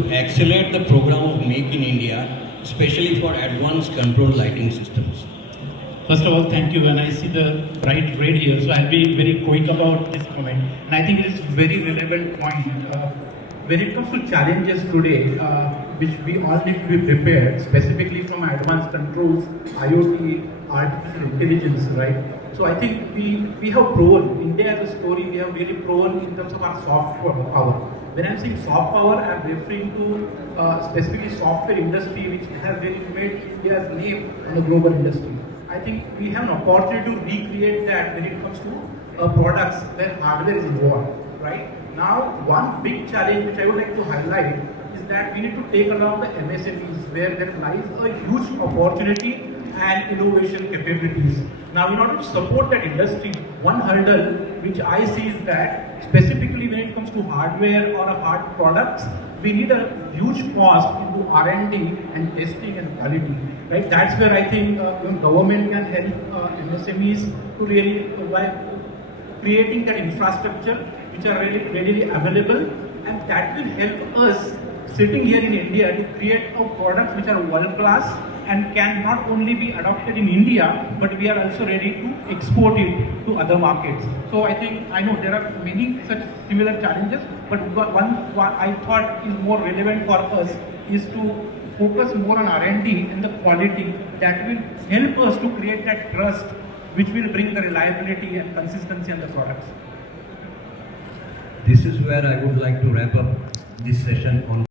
to accelerate the program of Make in India, especially for advanced control lighting systems? First of all, thank you. And I see the bright red here, so I'll be very quick about this comment. And I think it is very relevant point. When it comes to challenges today, which we all need to be prepared, specifically from advanced controls, IoT, artificial intelligence, right? So I think we have proven, India as a story, we have really proven in terms of our soft power. When I'm saying soft power, I'm referring to specifically software industry, which has really made India's name on the global industry. I think we have an opportunity to recreate that when it comes to products where hardware is involved, right? Now, one big challenge which I would like to highlight is that we need to take along the MSMEs, where there lies a huge opportunity and innovation capabilities. Now, in order to support that industry, one hurdle which I see is that specifically when it comes to hardware or hard products, we need a huge cost into R&D and testing and quality. Right? That's where I think government can help MSMEs to really by creating that infrastructure which are really readily available, and that will help us sitting here in India to create products which are world class and can not only be adopted in India, but we are also ready to export it to other markets. So I think, I know there are many such similar challenges, but one I thought is more relevant for us is to focus more on R&D and the quality that will help us to create that trust which will bring the reliability and consistency on the products. This is where I would like to wrap up this session on